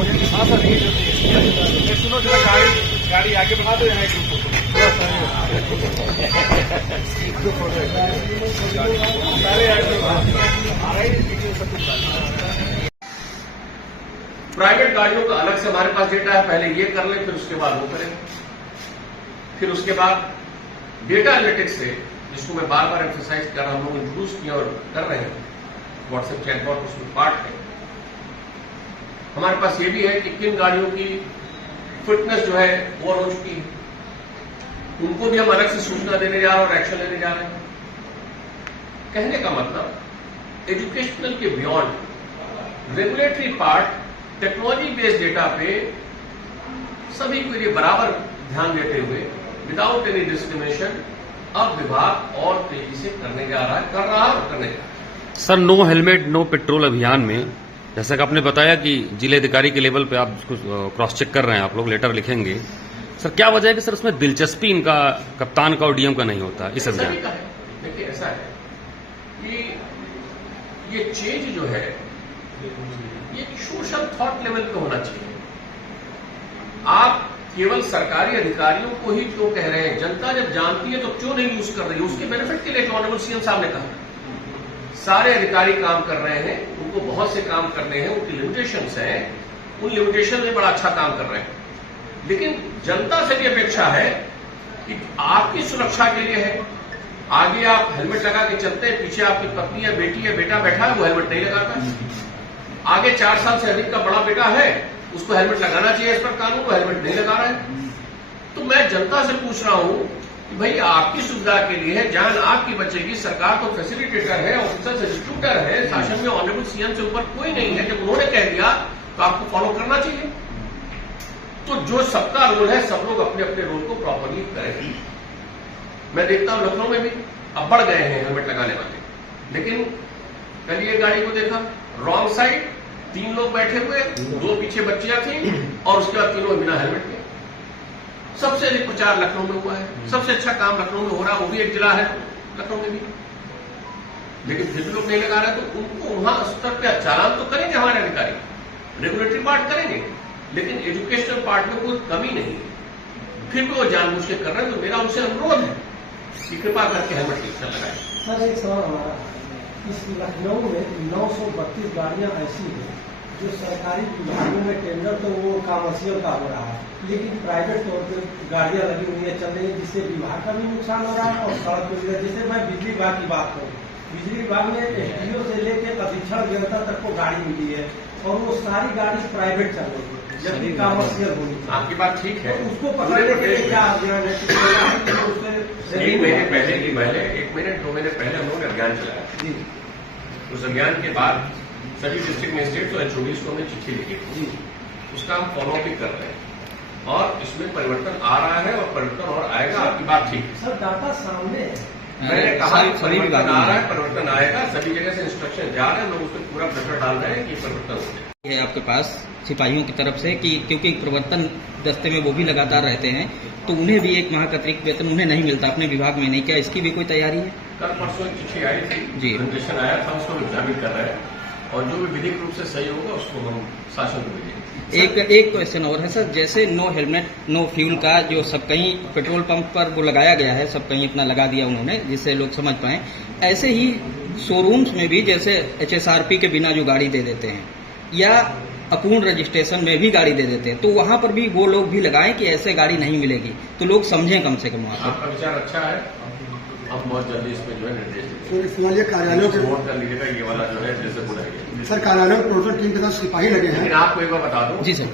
हाँ सर, ये सुनो जरा, गाड़ी आगे बढ़ा दो, यहाँ एक प्राइवेट गाड़ियों का अलग से हमारे पास डेटा है, पहले ये कर ले, फिर उसके बाद वो करें, फिर उसके बाद डेटा एनालिटिक्स से, जिसको मैं बार बार एम्फेसाइज कर रहा हूं, हम लोग इंट्रोड्यूस किया और कर रहे हैं, व्हाट्सएप चैटबॉट उसमें पार्ट है। हमारे पास ये भी है कि किन गाड़ियों की फिटनेस जो है ओवर हो चुकी है, उनको भी हम अलग से सूचना देने जा रहे हैं और एक्शन लेने जा रहे हैं। कहने का मतलब एजुकेशनल के beyond regulatory part, technology based data पे सभी के लिए बराबर ध्यान देते हुए विदाउट एनी डिस्क्रिमिनेशन अब विभाग और तेजी से करने जा रहा है, कर रहा है और करने जा रहा है। Sir, no helmet no petrol अभियान में जैसा कि आपने बताया कि जिले अधिकारी के लेवल पे आप उसको क्रॉस चेक कर रहे हैं, आप लोग लेटर लिखेंगे, सर क्या वजह है कि सर उसमें दिलचस्पी इनका कप्तान का और डीएम का नहीं होता इस अभियान? सभी का है। देखिए ऐसा है कि ये चेंज जो है ये सोशल थॉट लेवल पे होना चाहिए। आप केवल सरकारी अधिकारियों को ही क्यों कह रहे हैं? जनता जब जानती है तो क्यों नहीं यूज कर रही है? उसके बेनिफिट के लिए ऑनरेबल सीएम साहब ने कहा सारे अधिकारी काम कर रहे हैं, उनको बहुत से काम करने हैं, उनकी लिमिटेशंस हैं, उन लिमिटेशन में बड़ा अच्छा काम कर रहे हैं, लेकिन जनता से भी अपेक्षा है कि आपकी सुरक्षा के लिए है। आगे आप हेलमेट लगा के चलते हैं, पीछे आपकी पत्नी या बेटी या बेटा बैठा है, वो हेलमेट नहीं लगाता। आगे 4 साल से अधिक का बड़ा बेटा है, उसको हेलमेट लगाना चाहिए, इस पर कानून, वो हेलमेट नहीं लगा रहा है। तो मैं जनता से पूछ रहा हूं कि भाई आपकी सुविधा के लिए है, जान आपकी बचेगी, सरकार तो फैसिलिटेटर है, ऑफिसर डिस्ट्रीब्यूटर है, शासन में ऑनरेबल सीएम से ऊपर कोई नहीं है। जब उन्होंने कह दिया तो आपको फॉलो करना चाहिए। तो जो सबका रोल है, सब लोग अपने अपने रोल को प्रॉपरली करें। मैं देखता हूं लखनऊ में भी अब बढ़ गए हैं हेलमेट लगाने वाले, लेकिन कल ये गाड़ी को देखा, रॉन्ग साइड 3 लोग बैठे हुए, 2 पीछे बच्चियां थी और उसके बाद 3 लोग बिना हेलमेट के। सबसे अधिक प्रचार लखनऊ में हुआ है, सबसे अच्छा काम लखनऊ में हो रहा है, वो भी एक जिला है लखनऊ में भी, लेकिन फिर भी लोग नहीं लगा रहे। तो उनको वहां स्तर पर चालान तो करेंगे हमारे अधिकारी, रेगुलेटरी पार्ट करेंगे, लेकिन एजुकेशनल पार्ट में कोई कमी नहीं है। फिर भी वो जानबूझ के कर रहे हैं। तो मेरा उनसे अनुरोध है कि कृपा करके हेलमेट न लगाए। सर, एक सवाल हमारा, इस लखनऊ में 932 गाड़ियां ऐसी हैं जो सरकारी विभागों में टेंडर तो वो कॉमर्शियल का हो रहा है, लेकिन प्राइवेट तौर पर गाड़ियां लगी हुई है, चल रही है, जिससे विभाग का भी नुकसान हो रहा है और सड़क पर। जैसे मैं बिजली विभाग की बात करूँ, बिजली विभाग में एसडीओ से लेकर अधीक्षण अभियंता तक को गाड़ी मिली है और वो सारी गाड़ी प्राइवेट चल रही है, जबकि कॉमर्शियल होनी चाहिए। आपकी बात ठीक है, तो उसको पकड़ने के लिए क्या अभियान है? 1 महीने पहले 1 महीने 2 महीने पहले हम लोगों ने अभियान चलाया जी। उस अभियान के बाद सभी डिस्ट्रिक्ट मजिस्ट्रेट और एचओडीज को हमने चिट्ठी लिखी जी, उसका हम फॉलो भी कर रहे हैं और इसमें परिवर्तन आ रहा है और परिवर्तन और आएगा। आपकी बात ठीक है, सर डाटा सामने है। मैंने कहा परिवर्तन आ रहा है, परिवर्तन आएगा, सभी जगह से इंस्ट्रक्शन जा रहे हैं, लोग उस पर पूरा प्रेशर डाल रहे हैं कि परिवर्तन हो जाए। है आपके पास सिपाहियों की तरफ से कि क्योंकि प्रवर्तन दस्ते में वो भी लगातार रहते हैं, तो उन्हें भी 1 माह का अतिरिक्त वेतन उन्हें नहीं मिलता, अपने विभाग में नहीं। क्या इसकी भी कोई तैयारी है? कल परसों एक चिट्ठी आई थी, जी, प्रेजेंटेशन आया था, उसको एग्जामिन कर रहे हैं और जो भी विधिक रूप से सही होगा उसको हम शासन को भेजेंगे। एक क्वेश्चन और है सर, जैसे नो हेलमेट नो फ्यूल का जो सब कहीं पेट्रोल पंप पर वो लगाया गया है, सब कहीं अपना लगा दिया उन्होंने जिससे लोग समझ पाए, ऐसे ही शोरूम्स में भी जैसे HSRP के बिना जो गाड़ी दे देते हैं या अपूर्ण रजिस्ट्रेशन में भी गाड़ी दे देते हैं, तो वहां पर भी वो लोग भी लगाएं कि ऐसे गाड़ी नहीं मिलेगी, तो लोग समझें कम से कम। आपका विचार अच्छा है, हम बहुत जल्दी इसमें जो है निर्देश देंगे। फिलहाल ये कार्यालयों के नोट कर लीजिएगा, ये वाला जो है जैसे बुलाइए। सर, कार्यालयों में प्रोटोकॉल टीम के साथ सिपाही लगे हैं। लेकिन आपको एक बार बता दूं जी सर,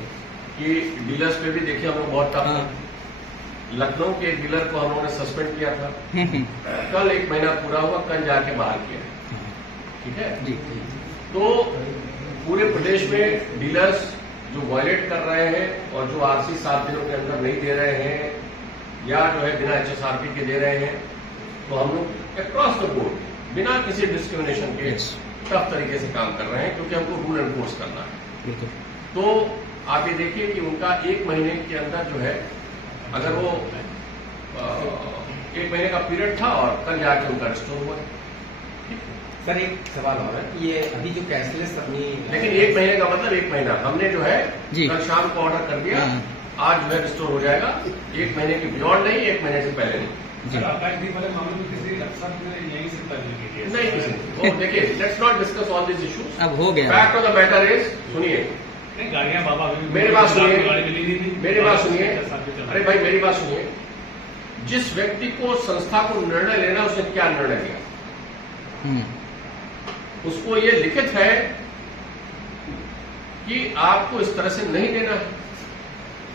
कि डीलर्स पे भी देखिए हम लोग बहुत टफ। लखनऊ के एक डीलर को हम लोगों ने सस्पेंड किया था, कल 1 महीना पूरा हुआ, कल जाके बाहर किया, ठीक है जी। तो पूरे प्रदेश में डीलर्स जो वायलेट कर रहे हैं और जो आरसी 7 दिनों के अंदर नहीं दे रहे हैं या जो है बिना HSRP के दे रहे हैं, तो हम लोग अक्रॉस द बोर्ड बिना किसी डिस्क्रिमिनेशन के टफ तरीके से काम कर रहे हैं, क्योंकि हमको रूल एनफोर्स करना है। तो आप ये देखिए कि उनका 1 महीने के अंदर जो है, अगर वो 1 महीने का पीरियड था और कल जाके उनका रिस्टोर हुआ। सर एक सवाल और है, ये अभी जो कैशलेस अपनी लेकिन 1 महीने का मतलब 1 महीना, हमने जो है जी। कल शाम को ऑर्डर कर दिया, हाँ। आज जो है रिस्टोर हो जाएगा। 1 महीने की बियॉन्ड नहीं, 1 महीने से पहले नहीं। जी बैंक वाले मामले में किसी अफसर ने यहीं से पैदल की है नहीं किसी वो देखिए, let's not discuss all this issues. अब हो गया। Fact of the matter is, सुनिए नहीं, गाड़ियां बाबा अभी मेरी बात सुनिए, गाड़ी मिली नहीं थी, मेरी बात सुनिए, 10 साल से चल रहा अरे भाई मेरी बात सुनिए। जिस व्यक्ति को संस्था को निर्णय लेना, उसने क्या निर्णय लिया? हम्म, उसको ये लिखित है कि आपको इस तरह से नहीं देना है,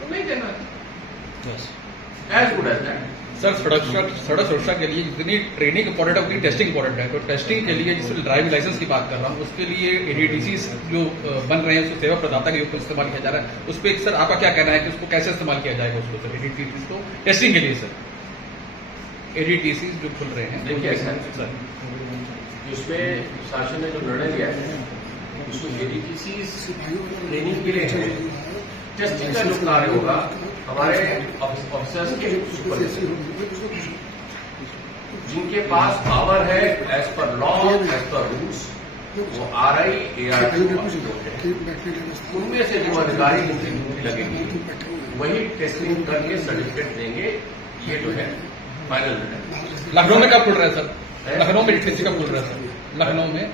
तो नहीं देना है। बस as good as that. Sir, सड़क सुरक्षा के लिए जितनी ट्रेनिंग इंपॉर्टेंट है उतनी टेस्टिंग इंपॉर्टेंट है। तो टेस्टिंग के लिए जिस ड्राइविंग लाइसेंस की बात कर रहा हूँ, उसके लिए एडीटीसी जो बन रहे हैं, उसको सेवा प्रदाता के रूप में इस्तेमाल किया जा रहा है। उस पर सर आपका क्या कहना है कि उसको कैसे इस्तेमाल किया जाएगा उसको, सर एडीटीसी को टेस्टिंग के लिए? सर एडीटीसी जो खुल रहे हैं, देखिए ऐसा है सर, उसमें शासन ने जो निर्णय लिया है, उसमें एडीटीसी ट्रेनिंग के लिए है। टेस्टिंग का जो कार्य होगा हमारे ऑफिसर्स के ऊपर, जिनके पास पावर है as per law, as per rules, वो RI ART उनमें से जो अधिकारी जिनकी ड्यूटी लगेगी वही टेस्टिंग करके सर्टिफिकेट देंगे। ये जो है फाइनल है। लखनऊ में कब खुल रहा है सर? लखनऊ में एडीटीसी कब खुल रहा है सर? लखनऊ में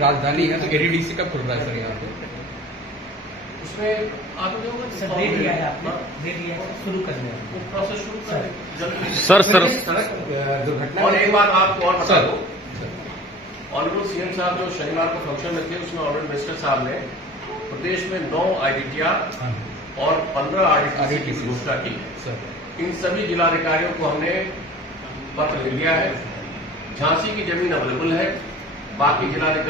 राजधानी है तो एडीटीसी कब खुल रहा है सर यहाँ पे? उसमें आगे सर डेट लिया है आपने, डेट लिया है शुरू करने का। वो प्रोसेस शुरू कर जल्दी। सर सड़क दुर्घटना और एक बात आपको और बता दो, ऑनरेबल सीएम साहब जो शनिवार को फंक्शन में थे, उसमें ऑनरेबल मिनिस्टर साहब ने प्रदेश में 9 IDTR और 15 RDTC की घोषणा की है। सर इन सभी जिलाधिकारियों को हमने पत्र लिख दिया है। झांसी की जमीन अवेलेबल है, बाकी जिलाधिकारी